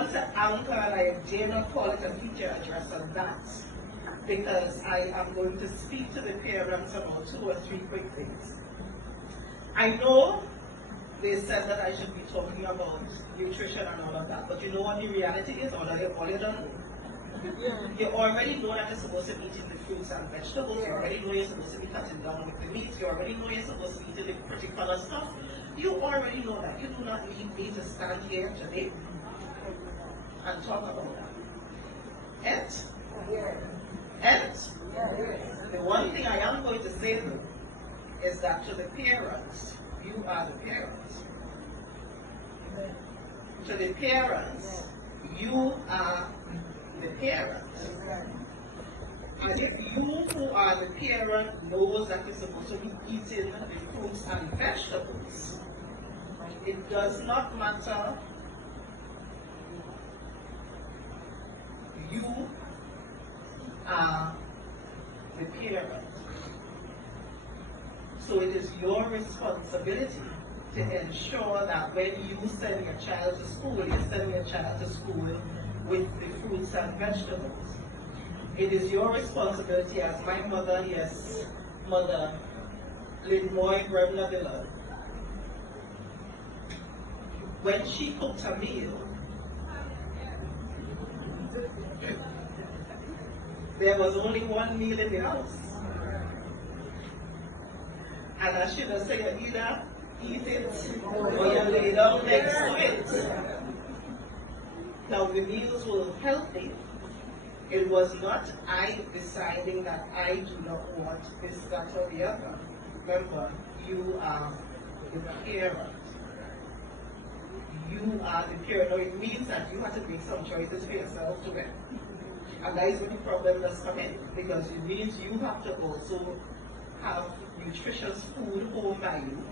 want to anchor, and I dare not call it a feature address on that, because I am going to speak to the parents about 2 or 3 quick things. I know they said that I should be talking about nutrition and all of that, but you know what the reality is, or you don't know. You already know that you're supposed to be eating the fruits and vegetables, you already know you're supposed to be cutting down with the meat, you already know you're supposed to be eating the pretty color stuff. You already know that. You do not need me to stand here today and talk about that. And the one thing I am going to say though is that to the parents, you are the parents. To the parents, you are the parents. And if you who are the parent knows that you're supposed to be eating the fruits and vegetables, it does not matter. You are the parent. So it is your responsibility to ensure that when you send your child to school, you send your child to school with the fruits and vegetables. It is your responsibility as my mother, yes, Mother Lynmoy Brebna, when she cooked a meal, there was only one meal in the house. And I should have said, either eat it or you lay down next to it. Now the meals were healthy. It was not I deciding that I do not want this, that, or the other. Remember, you are the parent. You are the parent. Now it means that you have to make some choices for yourself to win. And that is when the problem does come in, because it means you have to also have nutritious food home by you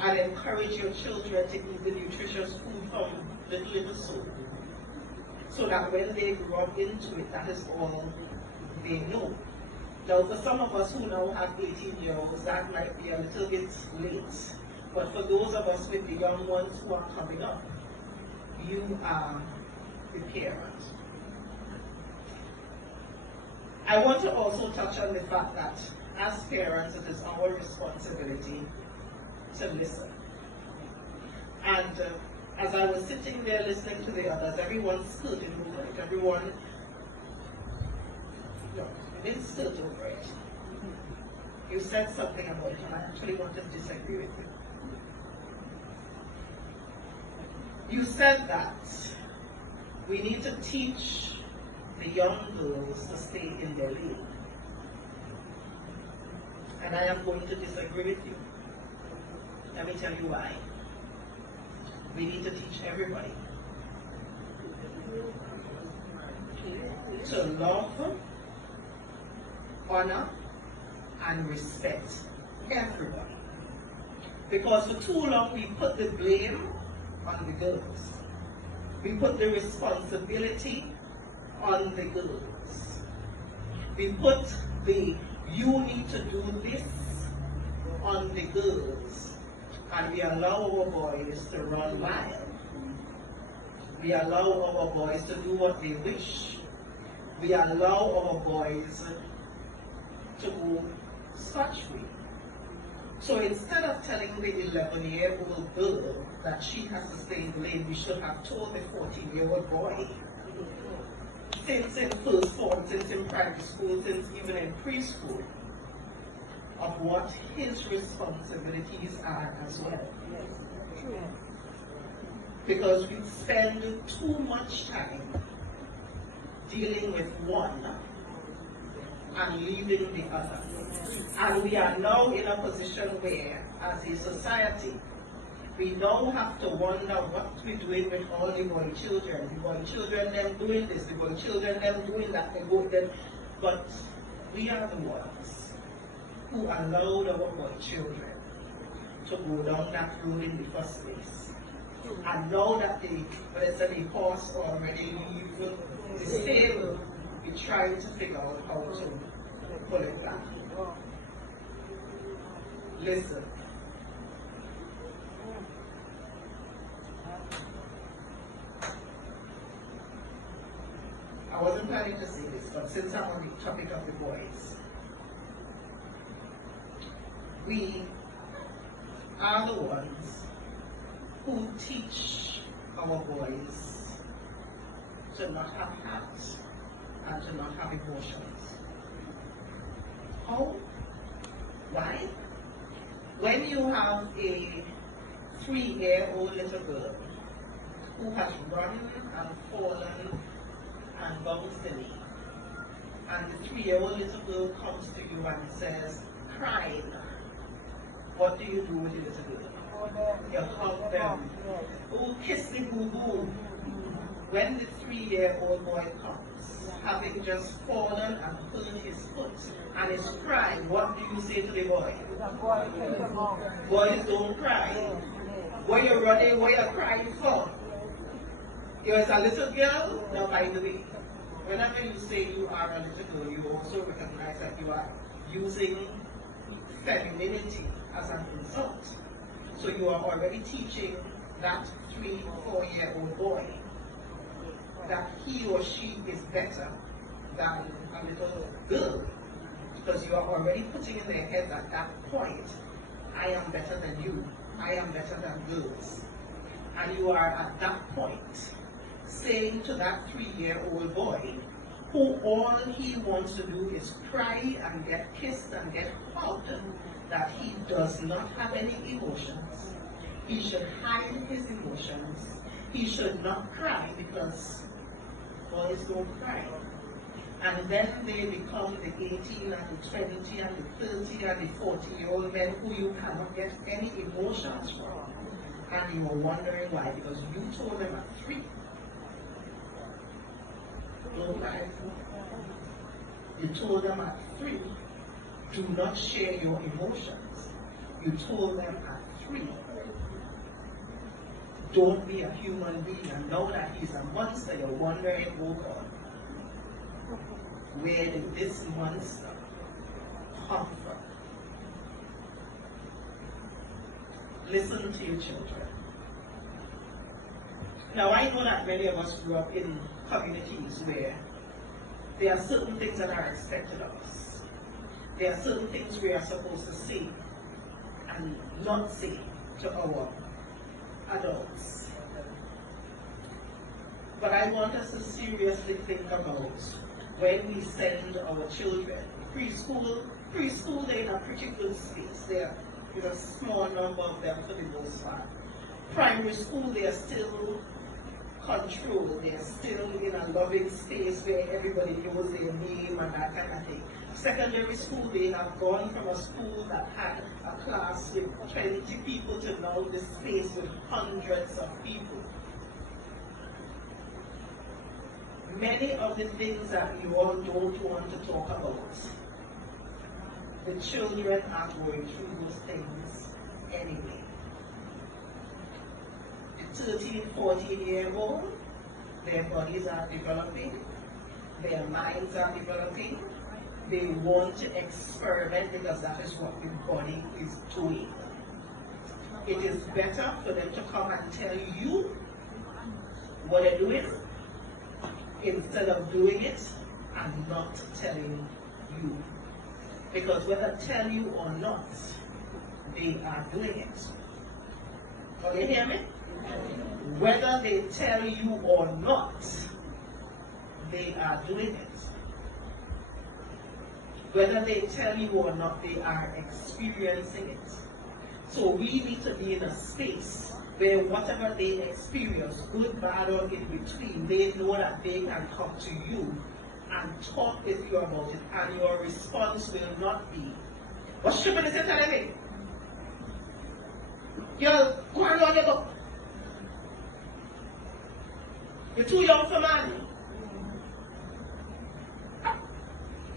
and encourage your children to eat the nutritious food from little soul, so that when they grow up into it, that is all they know. Now for some of us who now have 18-year-olds, that might be a little bit late, but for those of us with the young ones who are coming up, you are the parent. I want to also touch on the fact that as parents, it is our responsibility to listen. And as I was sitting there listening to the others, everyone stood in over it. Everyone, no, you didn't stood over it. You said something about it, and I actually want to disagree with you. You said that we need to teach the young girls to stay in their lane. And I am going to disagree with you. Let me tell you why. We need to teach everybody to love, honor, and respect everybody. Because for too long we put the blame on the girls. We put the responsibility on the girls. We put the "you need to do this" on the girls, and we allow our boys to run wild. We allow our boys to do what they wish. We allow our boys to go scotch-free. So instead of telling the 11-year-old girl that she has to stay in the lane, we should have told the 14-year-old boy, since in first form, since in primary school, since even in preschool, of what his responsibilities are as well. Because we spend too much time dealing with one and leaving the other. And we are now in a position where, as a society, we now have to wonder what we're doing with all the boy children. The boy children, them doing this, the boy children, them doing that, they go them. But we are the ones who allowed our boy children to go down that road in the first place. And now that the horse already leave the stable, we're trying to figure out how to pull it back. Listen. sorry to say this, but since I'm on the topic of the boys, we are the ones who teach our boys to not have hearts and to not have emotions. How? Why? When you have a 3-year-old little girl who has run and fallen and bounced the knee, and the 3-year-old little girl comes to you and says, crying, what do you do with the little girl? You hug them. Oh, kiss the boo-boo. When the 3-year-old boy comes, having just fallen and hurt his foot, and is crying, what do you say to the boy? Boys don't cry. What you running, what you crying for? You as a little girl, now by the way, whenever you say you are a little girl, you also recognize that you are using femininity as an insult. So you are already teaching that 3-4-year-old boy that he or she is better than a little girl, because you are already putting in their head at that point, I am better than you, I am better than girls. And you are at that point saying to that 3-year-old boy, who all he wants to do is cry and get kissed and get hugged, that he does not have any emotions. He should hide his emotions. He should not cry, because boys don't cry. And then they become the 18 and the 20 and the 30 and the 40-year-old men who you cannot get any emotions from. And you are wondering why, because you told them at 3. Don't cry. You told them at 3, do not share your emotions. You told them at 3, don't be a human being. And now that he's a monster, you're wondering, oh God, where did this monster come from? Listen to your children. Now, I know that many of us grew up in communities where there are certain things that are expected of us. There are certain things we are supposed to say and not say to our adults. But I want us to seriously think about when we send our children preschool, they're in a pretty good space. They're in a small number of them for the most part. Primary school, they are still controlled. They are still in a loving space where everybody knows their name and that kind of thing. Secondary school, they have gone from a school that had a class with 20 people to now this space with hundreds of people. Many of the things that you all don't want to talk about, the children are going through those things anyway. The 13, 14-year-old, their bodies are developing, their minds are developing, they want to experiment because that is what the body is doing. It is better for them to come and tell you what they're doing instead of doing it and not telling you. Because whether tell you or not, they are doing it. Can you hear me? Whether they tell you or not, they are doing it. Whether they tell you or not, they are experiencing it. So we need to be in a space where whatever they experience, good, bad, or in between, they know that they can come to you and talk with you about it, and your response will not be, what's your minister telling me? You're going on the go. You're too young for man.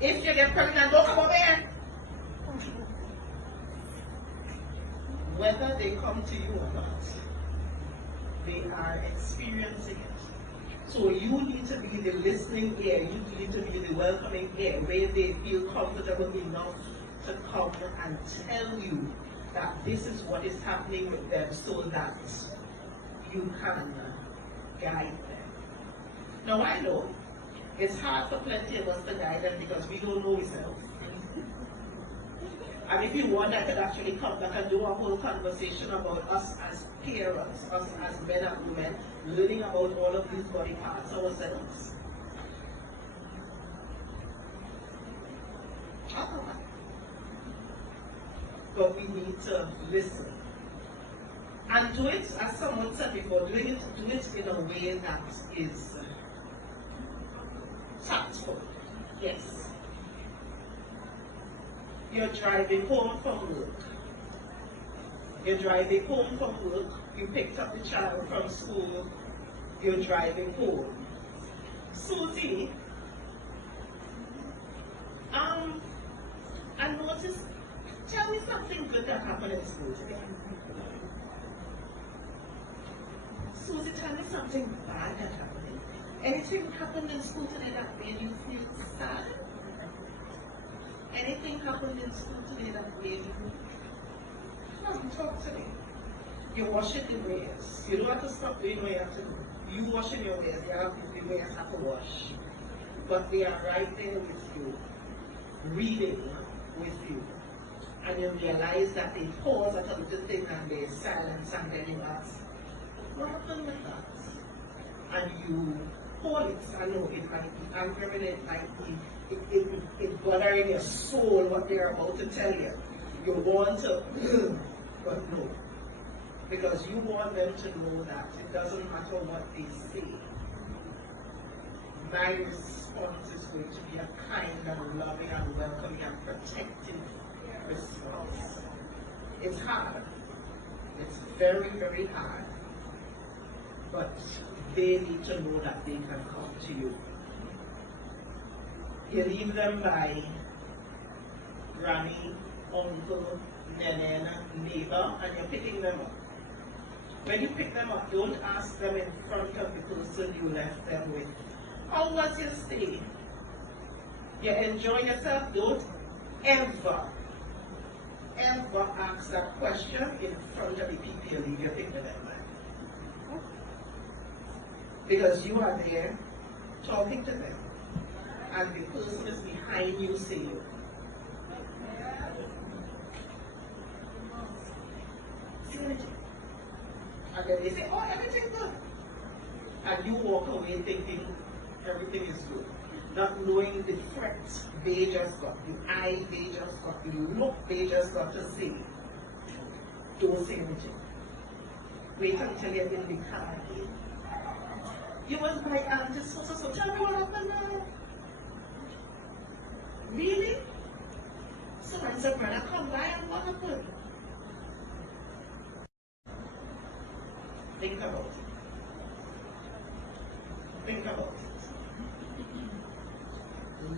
If you get pregnant, don't come over here. Whether they come to you or not, they are experiencing it. So you need to be the listening ear, you need to be the welcoming ear, where they feel comfortable enough to come and tell you that this is what is happening with them so that you can guide them. Now I know It's hard for plenty of us to guide them because we don't know ourselves. And if you want, I could actually come back and do a whole conversation about us as parents, us as men and women, learning about all of these body parts ourselves. But we need to listen. And do it, as someone said before, do it in a way that is tactful. Yes. You're driving home from work. You're driving home from work. You picked up the child from school. You're driving home. Susie, I noticed, tell me something good that happened in school today. Susie, tell me something bad that happened. Anything happened in school today that made you feel sad? Anything happened in school today that made you... Come, talk to me. You're washing the wares. You don't have to stop doing what you have to do. You washing your wares. The wares have to wash. But they are right there with you, reading with you. And you realize that they pause at a little thing and there's silence, and then you ask, what happened with that? And you hold it. I know it might be angering, it might be it bothering your soul what they're about to tell you. You want to, but no. Because you want them to know that it doesn't matter what they say. My response is going to be a kind and loving and welcoming and protective response. It's hard. It's very, very hard. But they need to know that they can come to you. You leave them by granny, uncle, nene, neighbor, and you're picking them up. When you pick them up, don't ask them in front of the person you left them with, how was your stay? You enjoy yourself? Don't ever ask that question in front of the people you leave your thing with them. Because you are there talking to them, and the person is behind you saying, see anything? And then they say, oh, everything's good. And you walk away thinking everything is good. Not knowing the threat they just got, the eye they just got, the look they just got to see. Don't say anything. Wait until you're in the car again. You was my auntie, so tell me what happened now. Really? So when the brother come by and what happened? Think about it. Think about it.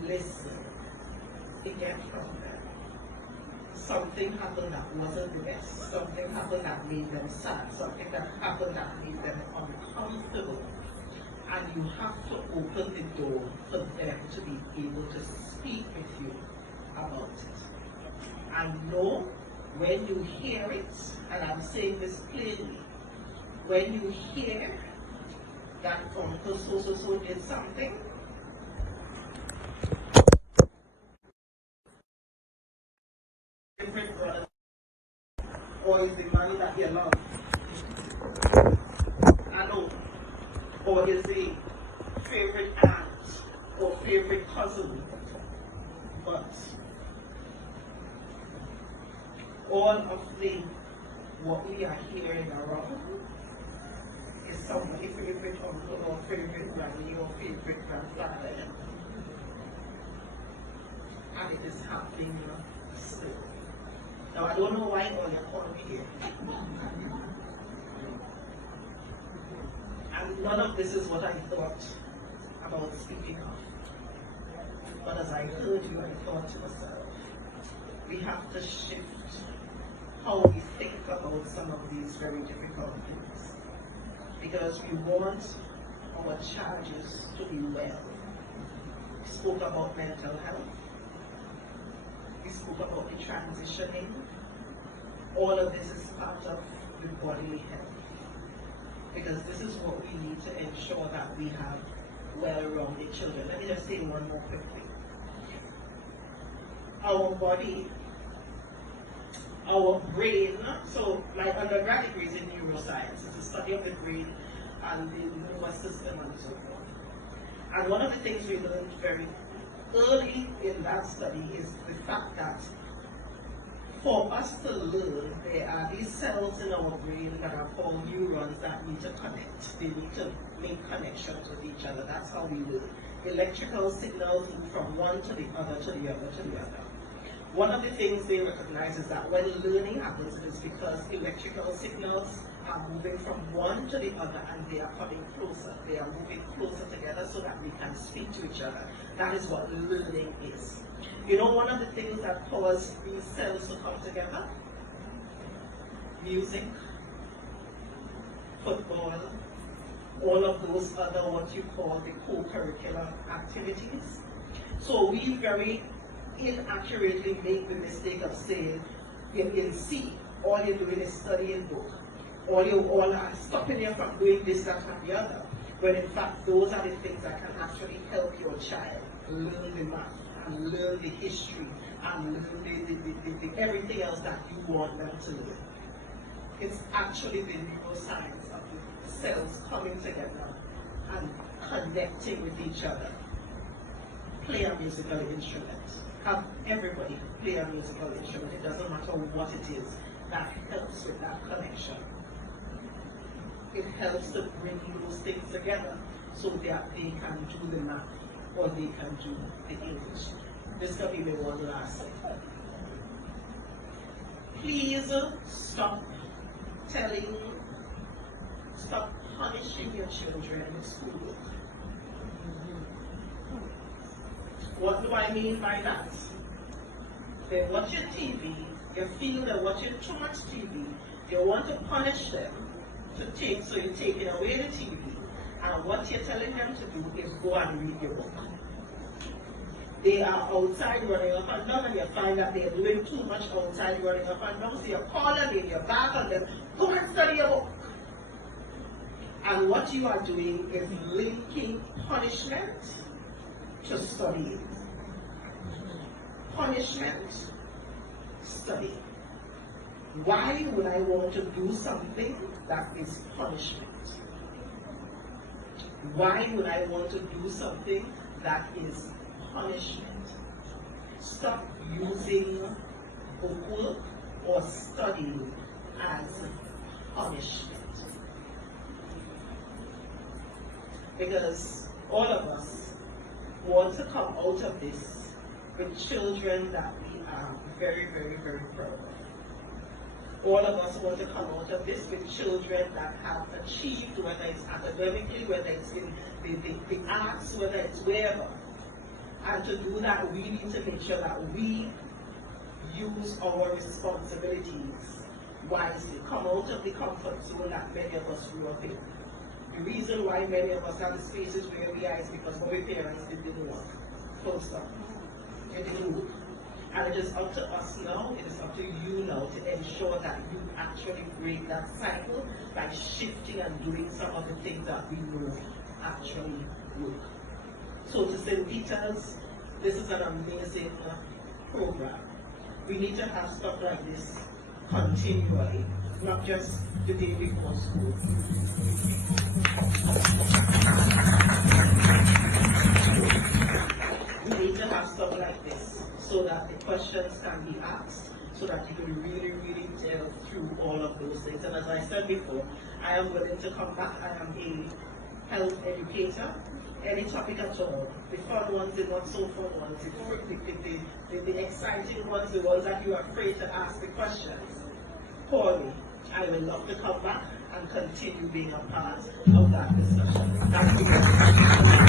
Listen. Get from them. Something happened that wasn't the best. Something happened that made them sad. Something that happened that made them uncomfortable. And you have to open the door for them to be able to speak with you about it. And know when you hear it, and I'm saying this plainly, when you hear that uncle so did something, different brother, or is the money that he loves? I know. Or is the favorite aunt or favorite cousin? But all of what we are hearing around is somebody's favorite uncle or favorite granny or favorite grandfather. And it is happening still. Now I don't know why all you're calling here. And none of this is what I thought about speaking of. But as I heard you, I thought to myself, we have to shift how we think about some of these very difficult things. Because we want our charges to be well. We spoke about mental health. We spoke about the transitioning. All of this is part of the bodily health. Because this is what we need to ensure that we have well-rounded children. Let me just say one more quickly. Our body, our brain, so my undergrad degree is in neuroscience. It's the study of the brain and the nervous system and so forth. And one of the things we learned very early in that study is the fact that for us to learn, there are these cells in our brain that are called neurons that need to connect. They need to make connections with each other. That's how we learn. Electrical signals move from one to the other, to the other, to the other. One of the things they recognize is that when learning happens, it is because electrical signals are moving from one to the other and they are coming closer. They are moving closer together so that we can speak to each other. That is what learning is. You know, one of the things that cause these cells to come together? Music, football, all of those other what you call the co-curricular activities. So we very inaccurately make the mistake of saying, in C, all you're doing is studying book. All are stopping you from doing this, that, and the other. When in fact, those are the things that can actually help your child learn the math, and learn the history, and learn the everything else that you want them to learn. It's actually the neuroscience of the cells coming together and connecting with each other. Play a musical instrument. Have everybody play a musical instrument. It doesn't matter what it is. That helps with that connection. It helps to bring those things together so that they can do the math or they can do the English. This can be one last thing. Please stop punishing your children with schoolwork. What do I mean by that? They're watching TV, you feel they're watching too much TV, you want to punish them, so you're taking away the TV, and what you're telling them to do is go and read your book. They are outside running up and down, and you find that they're doing too much outside running up and down, so you call them in, you back on them, go and study your book. And what you are doing is linking punishment to studying. Punishment, studying. Why would I want to do something that is punishment? Why would I want to do something that is punishment? Stop using bookwork or studying as punishment. Because all of us want to come out of this with children that we are very, very, very proud of. All of us want to come out of this with children that have achieved, whether it's academically, whether it's in the arts, whether it's wherever. And to do that, we need to make sure that we use our responsibilities wisely, come out of the comfort zone that many of us grew up in. The reason why many of us have the spaces where we are is because our parents didn't work. Full stop. It didn't work. And it is up to us now, it is up to you now to ensure that you actually break that cycle by shifting and doing some of the things that we know actually work. So to St. Peter's, this is an amazing program. We need to have stuff like this continually, not just the day before school. We need to have stuff like this so that the questions can be asked, so that you can really, really delve through all of those things. And as I said before, I am willing to come back. I am a health educator. Any topic at all, the fun ones, the not so fun ones, the exciting ones, the ones that you are afraid to ask the questions, call me. I will love to come back and continue being a part of that discussion. Thank you.